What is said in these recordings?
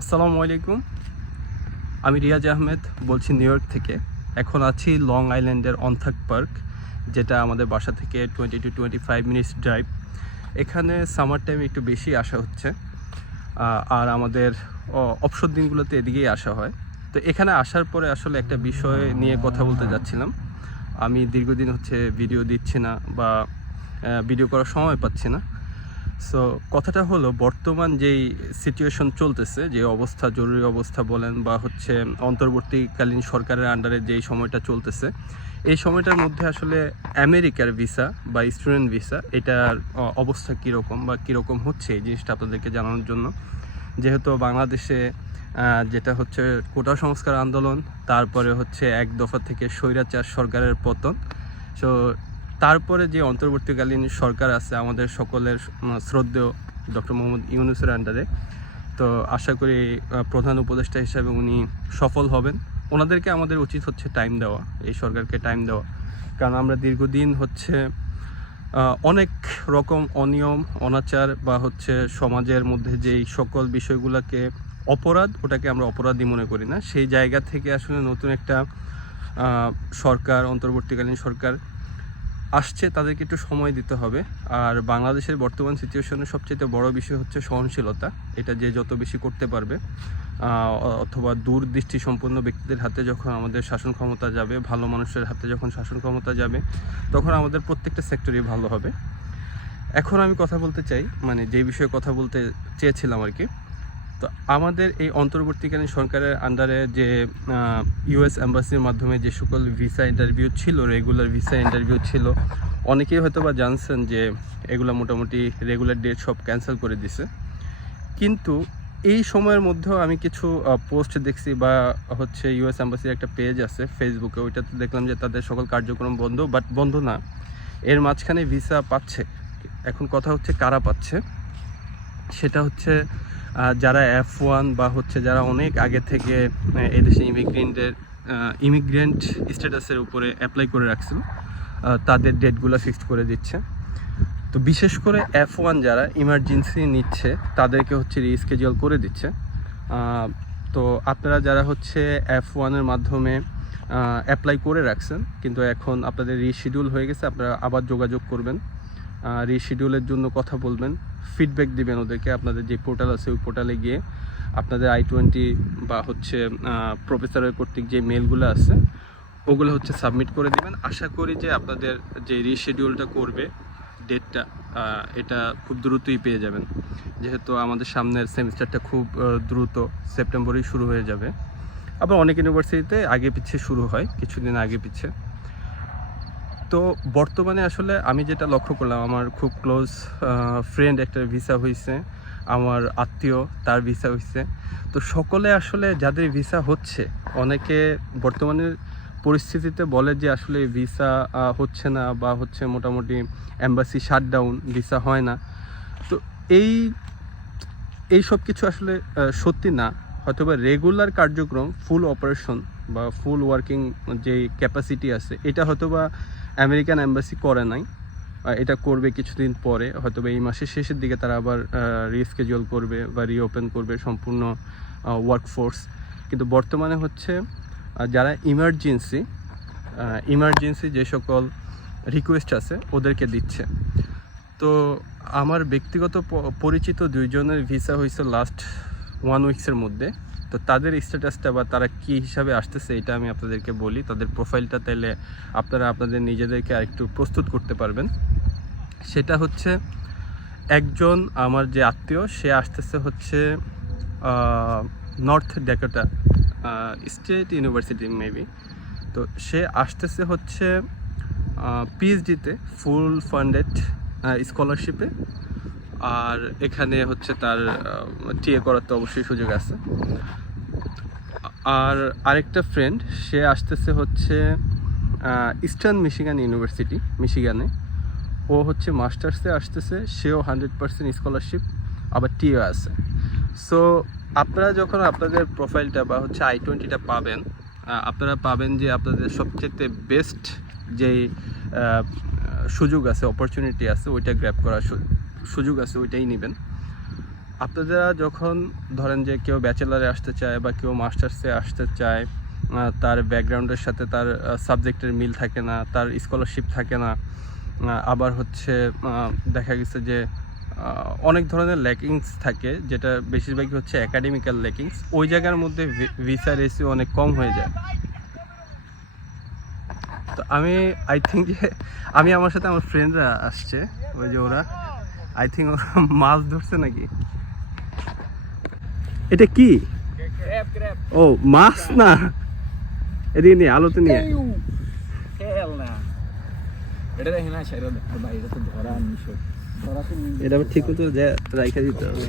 আসসালামু আলাইকুম। আমি রিয়াজ আহমেদ বলছি নিউ ইয়র্ক থেকে। এখন আছি লং আইল্যান্ডের অনথাক পার্ক, যেটা আমাদের বাসা থেকে 20 to 25 মিনিটস ড্রাইভ। এখানে সামার টাইমে একটু বেশি আসা হচ্ছে, আর আমাদের অবসর দিনগুলোতে এদিকেই আসা হয়। তো এখানে আসার পরে আসলে একটা বিষয় নিয়ে কথা বলতে যাচ্ছিলাম। আমি দীর্ঘদিন হচ্ছে ভিডিও দিচ্ছি না বা ভিডিও করার সময় পাচ্ছি না। সো কথাটা হলো, বর্তমান যেই সিচুয়েশন চলতেছে, যে অবস্থা, জরুরি অবস্থা বলেন বা হচ্ছে অন্তর্বর্তীকালীন সরকারের আন্ডারে যেই সময়টা চলতেছে, এই সময়টার মধ্যে আসলে আমেরিকার ভিসা বা স্টুডেন্ট ভিসা এটার অবস্থা কীরকম বা কীরকম হচ্ছে, এই জিনিসটা আপনাদেরকে জানানোর জন্য। যেহেতু বাংলাদেশে যেটা হচ্ছে কোটা সংস্কার আন্দোলন, তারপরে হচ্ছে এক দফা থেকে স্বৈরাচার সরকারের পতন। সো তারপরে যে অন্তর্বর্তীকালীন সরকার আছে আমাদের সকলের শ্রদ্ধেয় ডক্টর মোহাম্মদ ইউনূসের আন্ডারে, তো আশা করি প্রধান উপদেষ্টা হিসাবে উনি সফল হবেন। ওনাদেরকে আমাদের উচিত হচ্ছে টাইম দেওয়া, এই সরকারকে টাইম দেওয়া। কারণ আমরা দীর্ঘদিন হচ্ছে অনেক রকম অনিয়ম অনাচার বা হচ্ছে সমাজের মধ্যে যেই সকল বিষয়গুলোকে অপরাধ, ওটাকে আমরা অপরাধী মনে করি না। সেই জায়গা থেকে আসলে নতুন একটা সরকার, অন্তর্বর্তীকালীন সরকার আসছে, তাদেরকে একটু সময় দিতে হবে। আর বাংলাদেশের বর্তমান সিচুয়েশনের সবচেয়ে বড় বিষয় হচ্ছে সহনশীলতা। এটা যে যত বেশি করতে পারবে, অথবা দূরদৃষ্টি সম্পন্ন ব্যক্তিদের হাতে যখন আমাদের শাসন ক্ষমতা যাবে, ভালো মানুষের হাতে যখন শাসন ক্ষমতা যাবে, তখন আমাদের প্রত্যেকটা সেক্টরই ভালো হবে। এখন আমি কথা বলতে চাই, মানে যে বিষয়ে কথা বলতে চেয়েছিলাম আর কি। তো আমাদের এই অন্তর্বর্তীকালীন সরকারের আন্ডারে যে ইউএস এম্বাসির মাধ্যমে যে সকল ভিসা ইন্টারভিউ ছিল, রেগুলার ভিসা ইন্টারভিউ ছিল, অনেকেই হয়তো বা জানছেন যে এগুলো মোটামুটি রেগুলার ডেট সব ক্যান্সেল করে দিছে। কিন্তু এই সময়ের মধ্যেও আমি কিছু পোস্ট দেখছি, বা হচ্ছে ইউএস এম্বাসির একটা পেজ আছে ফেসবুকে, ওইটাতে দেখলাম যে তাদের সকল কার্যক্রম বন্ধ। বাট বন্ধ না, এর মাঝখানে ভিসা পাচ্ছে। এখন কথা হচ্ছে কারা পাচ্ছে। সেটা হচ্ছে যারা F1 বা হচ্ছে যারা অনেক আগে থেকে এদেশে ইমিগ্রেন্ট স্ট্যাটাসের উপরে অ্যাপ্লাই করে রাখছিল, তাদের ডেটগুলো ফিক্সড করে দিচ্ছে। তো বিশেষ করে F1 যারা ইমার্জেন্সি নিচ্ছে, তাদেরকে হচ্ছে রিস্কেডিউল করে দিচ্ছে। তো আপনারা যারা হচ্ছে F1-এর মাধ্যমে অ্যাপ্লাই করে রাখছেন, কিন্তু এখন আপনাদের রিশিডিউল হয়ে গেছে, আপনারা আবার যোগাযোগ করবেন, রিশিডিউলের জন্য কথা বলবেন, ফিডব্যাক দিবেন ওদেরকে। আপনাদের যে পোর্টাল আছে ওই পোর্টালে গিয়ে আপনাদের I-20 বা হচ্ছে প্রফেসরের কর্তৃক যে মেলগুলো আছে ওগুলো হচ্ছে সাবমিট করে দিবেন। আশা করি যে আপনাদের যে রিশিডিউলটা করবে ডেটটা, এটা খুব দ্রুতই পেয়ে যাবেন, যেহেতু আমাদের সামনের সেমিস্টারটা খুব দ্রুত সেপ্টেম্বরেই শুরু হয়ে যাবে। আবার অনেক ইউনিভার্সিটিতে আগে পিছিয়ে শুরু হয়, কিছুদিন আগে পিছিয়ে। তো বর্তমানে আসলে আমি যেটা লক্ষ্য করলাম, আমার খুব ক্লোজ ফ্রেন্ড একটা ভিসা হয়েছে, আমার আত্মীয় তার ভিসা হয়েছে। তো সকলে আসলে যাদের ভিসা হচ্ছে, অনেকে বর্তমানের পরিস্থিতিতে বলে যে আসলে ভিসা হচ্ছে না, বা হচ্ছে মোটামুটি এম্বাসি শাটডাউন, ভিসা হয় না। তো এই সব কিছু আসলে সত্যি না। হয়তোবা রেগুলার কার্যক্রম, ফুল অপারেশন বা ফুল ওয়ার্কিং যে ক্যাপাসিটি আছে, এটা হয়তোবা আমেরিকান এম্বাসি করে নাই। এটা করবে কিছুদিন পরে, হয়তোবা এই মাসের শেষের দিকে তারা আবার রিস্কেডিউল করবে বা রিওপেন করবে সম্পূর্ণ ওয়ার্কফোর্স। কিন্তু বর্তমানে হচ্ছে যারা ইমার্জেন্সি যে সকল রিকোয়েস্ট আছে ওদেরকে দিচ্ছে। তো আমার ব্যক্তিগত পরিচিত দুইজনের ভিসা হয়েছে লাস্ট 1 উইক্সের মধ্যে। তো তাদের স্ট্যাটাসটা বা তারা কী হিসাবে আসতেছে, এটা আমি আপনাদেরকে বলি। তাদের প্রোফাইলটা তাইলে আপনারা আপনাদের নিজেদেরকে আরেকটু প্রস্তুত করতে পারবেন। সেটা হচ্ছে, একজন আমার যে আত্মীয়, সে আসতেছে হচ্ছে north Dakota state university maybe. তো সে আসতেছে হচ্ছে পিএইচডিতে ফুল ফান্ডেড স্কলারশিপে। আর এখানে হচ্ছে তার টিএ করার তো অবশ্যই সুযোগ আছে। আর আরেকটা ফ্রেন্ড, সে আসতেছে হচ্ছে ইস্টার্ন মিশিগান ইউনিভার্সিটি, মিশিগানে। ও হচ্ছে মাস্টার্সে আসতেছে, সেও 100% স্কলারশিপ, আবার টিএ আছে। সো আপনারা যখন আপনাদের প্রোফাইলটা বা হচ্ছে I-20টা পাবেন, আপনারা পাবেন যে আপনাদের সবচেয়ে বেস্ট যেই সুযোগ আছে, অপরচুনিটি আছে, ওইটা গ্র্যাব করার সুযোগ আছে, ওইটাই নেবেন। আপনারা যখন ধরেন যে কেউ ব্যাচেলারে আসতে চায় বা কেউ মাস্টার্সে আসতে চায়, তার ব্যাকগ্রাউন্ডের সাথে তার সাবজেক্টের মিল থাকে না, তার স্কলারশিপ থাকে না, আবার হচ্ছে দেখা গেছে যে অনেক ধরনের ল্যাকিংস থাকে, যেটা বেশিরভাগই হচ্ছে অ্যাকাডেমিক্যাল ল্যাকিংস। ওই জায়গার মধ্যে ভিসা রেসিও অনেক কম হয়ে যায়। তো আমি আই থিঙ্ক যে আমার সাথে আমার ফ্রেন্ডরা আসছে, ওই যে ওরা আই থিঙ্ক ওরা মাছ ধরছে নাকি। এটা কি? ও মাছ না, এদিকে নিয়ে আলোতে নিয়ে এটা ঠিক মতো রাইখা দিতে হবে।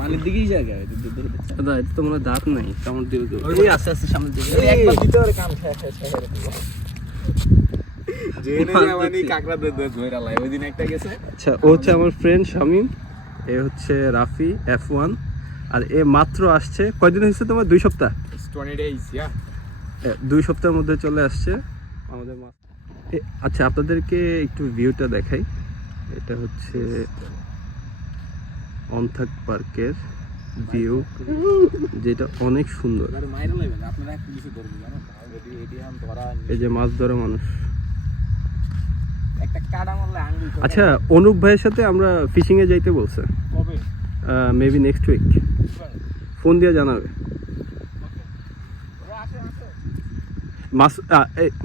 পানির দিকেই জায়গা দাদা এটা তো মনে হয় দাঁত নাই, কামড় দিবে তো। আস্তে আস্তে সামনের দিকে আচ্ছা, ও হচ্ছে আমার ফ্রেন্ড শামীম, এ হচ্ছে রাফি F1, আর এ মাত্র আসছে। কয়দিন হয়েছে তোমার? 2 সপ্তাহ। 2 সপ্তাহের মধ্যে চলে আসছে আমাদের আচ্ছা, আপনাদেরকে একটু ভিউটা দেখাই। এটা হচ্ছে অন্থাক পার্কের ভিউ, যেটা অনেক সুন্দর। এই যে মাছ ধরা মানুষ। আচ্ছা, অনুপ ভাইয়ের সাথে আমরা ফিশিং এ যাইতে বলছে, মেবি নেক্সট উইক। ফোন দিয়ে জানাবে।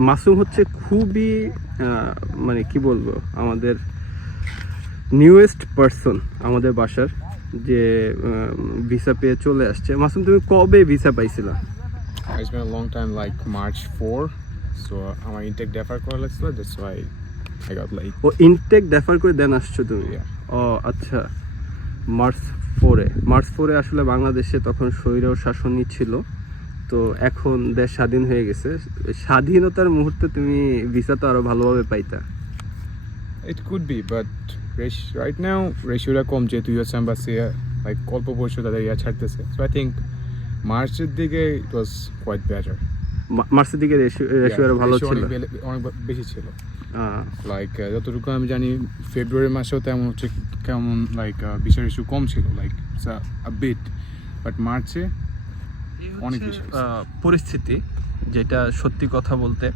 মাসুম হচ্ছে খুবই মানে কি বলবো, আমাদের নিউয়েস্ট পারসন আমাদের বাসার, যে ভিসা পেয়ে চলে আসছে। মাসুম, তুমি কবে ভিসা পাইছিলা? It's been a long time, like March 4. So আমার intake defer করা লাগছিল, that's why I got late. ও ইনটেক ডেফার করে দেন আসছো তুমি? ও আচ্ছা, মার্চ 4 আসলে বাংলাদেশে তখন স্বৈর শাসনই ছিল। তো এখন দেশ স্বাধীন হয়ে গেছে। স্বাধীনতার মুহূর্তে তুমি ভিসা তো আরো ভালোভাবে পাইতা। It could be, but right now রেশিওটা কম, যেহেতু ইউএস এম্বাসি like অল্প বছর তাদের ছাড়তেছে। So I think মার্চের দিকে it was quite better. মার্চের দিকে রেশিও আরো ভালো ছিল, অনেক বেশি ছিল। লাইক যতটুকু আমি জানি ফেব্রুয়ারি মাসেও তেমন হচ্ছে, কেমন লাইক ভিসা রেশিও কম ছিল, লাইক a bit, বাট মার্চে অনেক বেশি পরিস্থিতি। যেটা সত্যি কথা বলতে,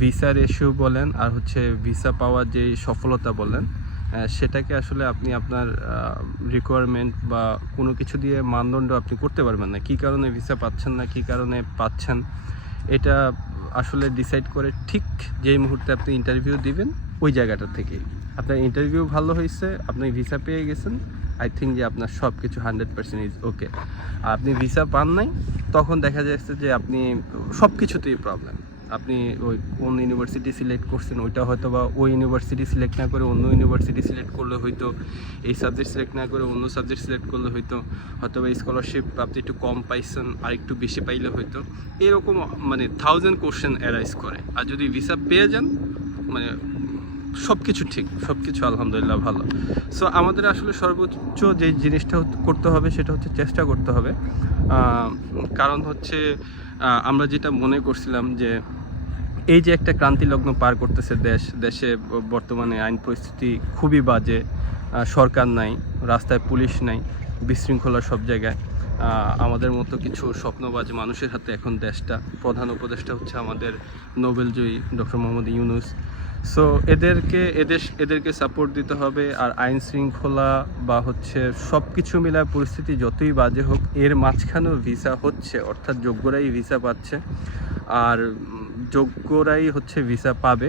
ভিসা রেশিও বলেন আর হচ্ছে ভিসা পাওয়ার যে সফলতা বলেন, সেটাকে আসলে আপনি আপনার রিকোয়ারমেন্ট বা কোনো কিছু দিয়ে মানদণ্ড আপনি করতে পারবেন না। কী কারণে ভিসা পাচ্ছেন না, কী কারণে পাচ্ছেন, এটা আসলে ডিসাইড করে ঠিক যেই মুহূর্তে আপনি ইন্টারভিউ দিবেন ওই জায়গাটা থেকে। আপনার ইন্টারভিউ ভালো হয়েছে, আপনি ভিসা পেয়ে গেছেন, আই থিঙ্ক যে আপনার সব কিছু 100% ইজ ওকে। আর আপনি ভিসা পান নাই, তখন দেখা যাচ্ছে যে আপনি সব কিছুতেই প্রবলেম। আপনি ওই কোন ইউনিভার্সিটি সিলেক্ট করছেন ওইটা হয়তো বা ওই ইউনিভার্সিটি সিলেক্ট না করে অন্য ইউনিভার্সিটি সিলেক্ট করলে হয়তো, এই সাবজেক্ট সিলেক্ট না করে অন্য সাবজেক্ট সিলেক্ট করলে হয়তো বা স্কলারশিপ আপনি একটু কম পাইছেন আর একটু বেশি পাইলে হয়তো, এরকম মানে 1000 কোশ্চেন অ্যারাইজ করে। আর যদি ভিসা পেয়ে যান, মানে সব কিছু ঠিক, সব কিছু আলহামদুলিল্লাহ ভালো। সো আমাদের আসলে সর্বোচ্চ যে জিনিসটা করতে হবে সেটা হচ্ছে চেষ্টা করতে হবে। কারণ হচ্ছে আমরা যেটা মনে করছিলাম যে এই যে একটা ক্রান্তিলগ্ন পার করতেছে দেশে বর্তমানে আইন পরিস্থিতি খুবই বাজে, সরকার নাই, রাস্তায় পুলিশ নাই, বিশৃঙ্খলা সব জায়গায়। আমাদের মতো কিছু স্বপ্নবাজ মানুষের হাতে এখন দেশটা। প্রধান উপদেষ্টা হচ্ছে আমাদের নোবেলজয়ী ডক্টর মোহাম্মদ ইউনূস। সো এদেরকে সাপোর্ট দিতে হবে। আর আইন শৃঙ্খলা বা হচ্ছে সব কিছু মিলায় পরিস্থিতি যতই বাজে হোক, এর মাঝখানেও ভিসা হচ্ছে, অর্থাৎ যোগ্যরাই ভিসা পাচ্ছে আর যোগ্যরাই হচ্ছে ভিসা পাবে।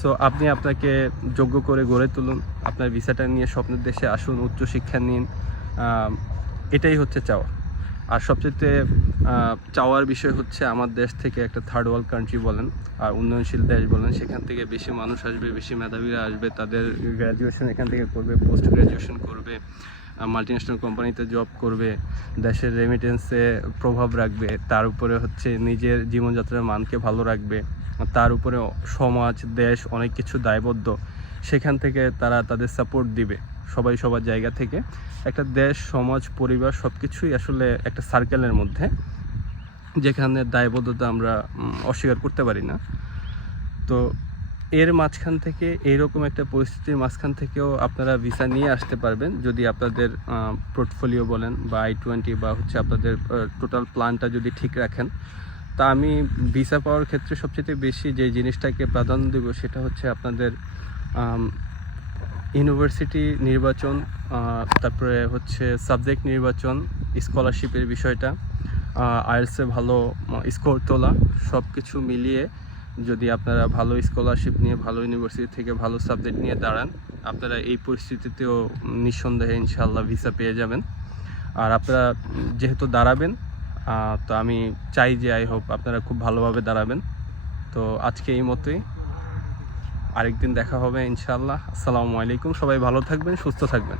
সো আপনি আপনাকে যোগ্য করে গড়ে তুলুন, আপনার ভিসাটা নিয়ে স্বপ্নের দেশে আসুন, উচ্চশিক্ষা নিন, এটাই হচ্ছে চাওয়া। আর সবচেয়ে চাওয়ার বিষয় হচ্ছে আমার দেশ থেকে একটা থার্ড ওয়ার্ল্ড কান্ট্রি বলেন আর উন্নয়নশীল দেশ বলেন, সেখান থেকে বেশি মানুষ আসবে, বেশি মেধাবীরা আসবে, তাদের গ্র্যাজুয়েশন এখান থেকে করবে, পোস্ট গ্র্যাজুয়েশন করবে, মাল্টিন্যাশনাল কোম্পানিতে জব করবে, দেশের রেমিটেন্সে প্রভাব রাখবে, তার উপরে হচ্ছে নিজের জীবনযাত্রার মানকে ভালো রাখবে, তার উপরে সমাজ দেশ অনেক কিছু দায়বদ্ধ, সেখান থেকে তারা তাদের সাপোর্ট দিবে। সবাই সবার জায়গা থেকে একটা দেশ, সমাজ, পরিবার সব কিছুই আসলে একটা সার্কেলের মধ্যে, যেখানে দায়বদ্ধতা আমরা অস্বীকার করতে পারি না। তো এর মাঝখান থেকে এইরকম একটা পরিস্থিতির মাঝখান থেকেও আপনারা ভিসা নিয়ে আসতে পারবেন যদি আপনাদের পোর্টফোলিও বলেন বা I-20 বা হচ্ছে আপনাদের টোটাল প্ল্যানটা যদি ঠিক রাখেন। তা আমি ভিসা পাওয়ার ক্ষেত্রে সবচেয়ে বেশি যে জিনিসটাকে প্রাধান্য দেব সেটা হচ্ছে আপনাদের ইউনিভার্সিটি নির্বাচন, তারপরে হচ্ছে সাবজেক্ট নির্বাচন, স্কলারশিপের বিষয়টা, আইএলটিএসে ভালো স্কোর তোলা, সব কিছু মিলিয়ে যদি আপনারা ভালো স্কলারশিপ নিয়ে ভালো ইউনিভার্সিটি থেকে ভালো সাবজেক্ট নিয়ে দাঁড়ান, আপনারা এই পরিস্থিতিতেও নিঃসন্দেহে ইনশাআল্লাহ ভিসা পেয়ে যাবেন। আর আপনারা যেহেতু দাঁড়াবেন, তো আমি চাই যে আই হোপ আপনারা খুব ভালোভাবে দাঁড়াবেন। তো আজকে এই মতোই, আরেকদিন দেখা হবে ইনশাআল্লাহ। আসসালামু আলাইকুম, সবাই ভালো থাকবেন, সুস্থ থাকবেন।